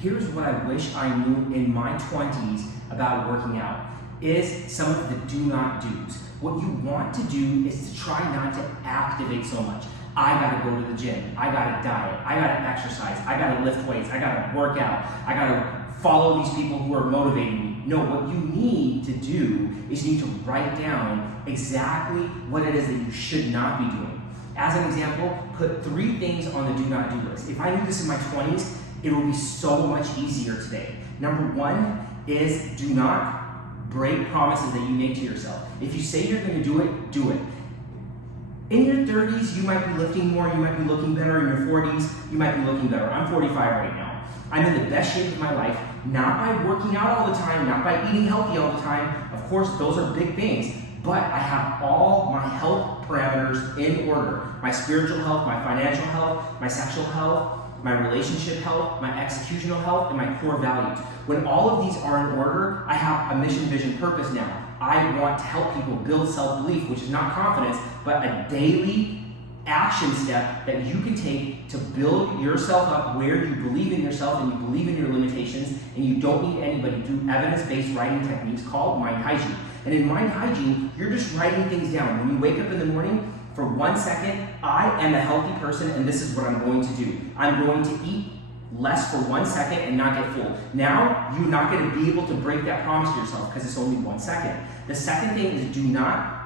Here's what I wish I knew in my 20s about working out, is some of the do not do's. What you want to do is to try not to activate so much. I gotta go to the gym, I gotta diet, I gotta exercise, I gotta lift weights, I gotta work out, I gotta follow these people who are motivating me. No, what you need to do is you need to write down exactly what it is that you should not be doing. As an example, put 3 things on the do not do list. If I knew this in my 20s, it would be so much easier today. Number 1 is do not break promises that you make to yourself. If you say you're gonna do it, do it. In your 30s, you might be lifting more, you might be looking better. In your 40s, you might be looking better. I'm 45 right now. I'm in the best shape of my life, not by working out all the time, not by eating healthy all the time. Of course, those are big things, but I have all my health parameters in order. My spiritual health, my financial health, my sexual health, my relationship health, my executional health, and my core values. When all of these are in order, I have a mission, vision, purpose now. I want to help people build self-belief, which is not confidence, but a daily action step that you can take to build yourself up where you believe in yourself and you believe in your limitations, and you don't need anybody through evidence-based writing techniques called mind hygiene. And in mind hygiene, you're just writing things down. When you wake up in the morning, for 1 second, I am a healthy person and this is what I'm going to do. I'm going to eat less for 1 second and not get full. Now, you're not going to be able to break that promise to yourself because it's only 1 second. The second thing is do not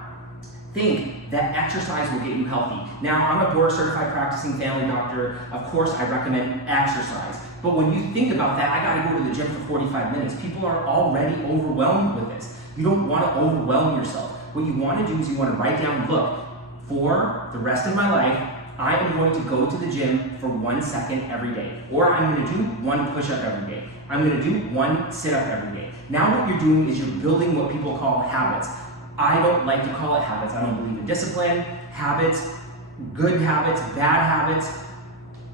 think that exercise will get you healthy. Now, I'm a board-certified practicing family doctor. Of course, I recommend exercise. But when you think about that, I gotta go to the gym for 45 minutes. People are already overwhelmed with this. You don't wanna overwhelm yourself. What you wanna do is you wanna write down, look, for the rest of my life, I am going to go to the gym for 1 second every day. Or I'm gonna do 1 push-up every day. I'm gonna do 1 sit-up every day. Now what you're doing is you're building what people call habits. I don't like to call it habits. I don't believe in discipline, habits, good habits, bad habits.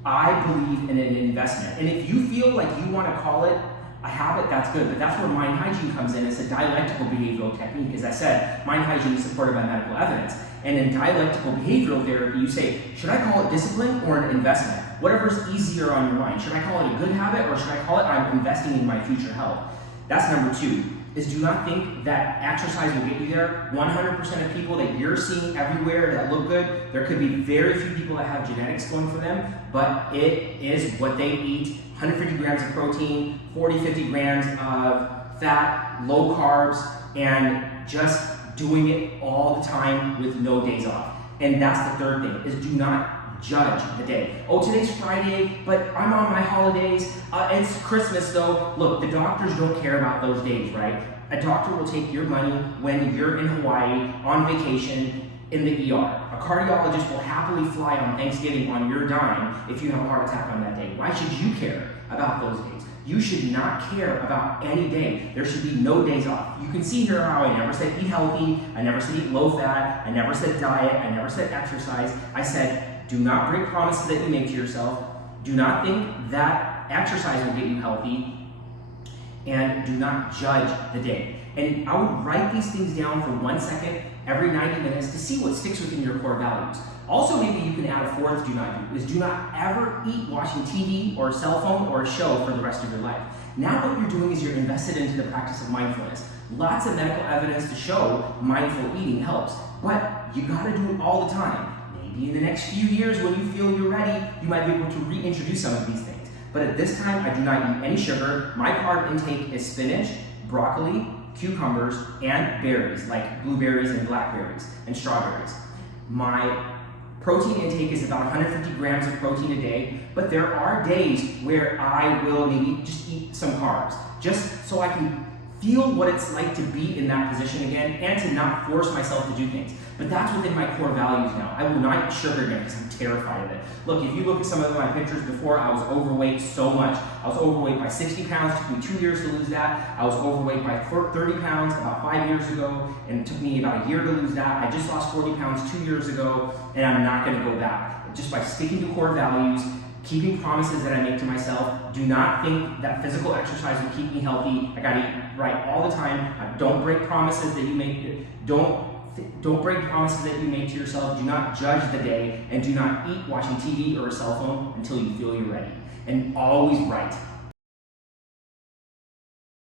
I believe in an investment. And if you feel like you want to call it a habit, that's good. But that's where mind hygiene comes in. It's a dialectical behavioral technique. As I said, mind hygiene is supported by medical evidence. And in dialectical behavioral therapy, you say, should I call it discipline or an investment? Whatever's easier on your mind. Should I call it a good habit or should I call it I'm investing in my future health? That's number 2. Is do not think that exercise will get you there. 100% of people that you're seeing everywhere that look good, there could be very few people that have genetics going for them, but it is what they eat. 150 grams of protein, 40, 50 grams of fat, low carbs, and just doing it all the time with no days off. And that's the third thing, is do not judge the day. Oh, today's Friday, but I'm on my holidays. It's Christmas though. Look, the doctors don't care about those days, right? A doctor will take your money when you're in Hawaii on vacation in the ER. A cardiologist will happily fly on Thanksgiving on your dime if you have a heart attack on that day. Why should you care about those days? You should not care about any day. There should be no days off. You can see here how I never said eat healthy, I never said eat low fat, I never said diet, I never said exercise. I said do not break promises that you make to yourself. Do not think that exercise will get you healthy. And do not judge the day. And I would write these things down for 1 second every 90 minutes to see what sticks within your core values. Also, maybe you can add a 4th do not do, is do not ever eat watching TV or a cell phone or a show for the rest of your life. Now what you're doing is you're invested into the practice of mindfulness. Lots of medical evidence to show mindful eating helps, but you gotta do it all the time. Maybe in the next few years when you feel you're ready, you might be able to reintroduce some of these things. But at this time, I do not eat any sugar. My carb intake is spinach, broccoli, cucumbers, and berries, like blueberries and blackberries and strawberries. My protein intake is about 150 grams of protein a day, but there are days where I will maybe just eat some carbs, just so I can feel what it's like to be in that position again and to not force myself to do things. But that's within my core values now. I will not eat sugar again because I'm terrified of it. Look, if you look at some of my pictures before, I was overweight so much. I was overweight by 60 pounds, it took me 2 years to lose that. I was overweight by 30 pounds about 5 years ago, and it took me about a year to lose that. I just lost 40 pounds 2 years ago, and I'm not gonna go back. Just by sticking to core values, keeping promises that I make to myself. Do not think that physical exercise will keep me healthy. I gotta eat right all the time. Don't break promises that you make. Don't break promises that you make to yourself. Do not judge the day, and do not eat watching TV or a cell phone until you feel you're ready. And always write.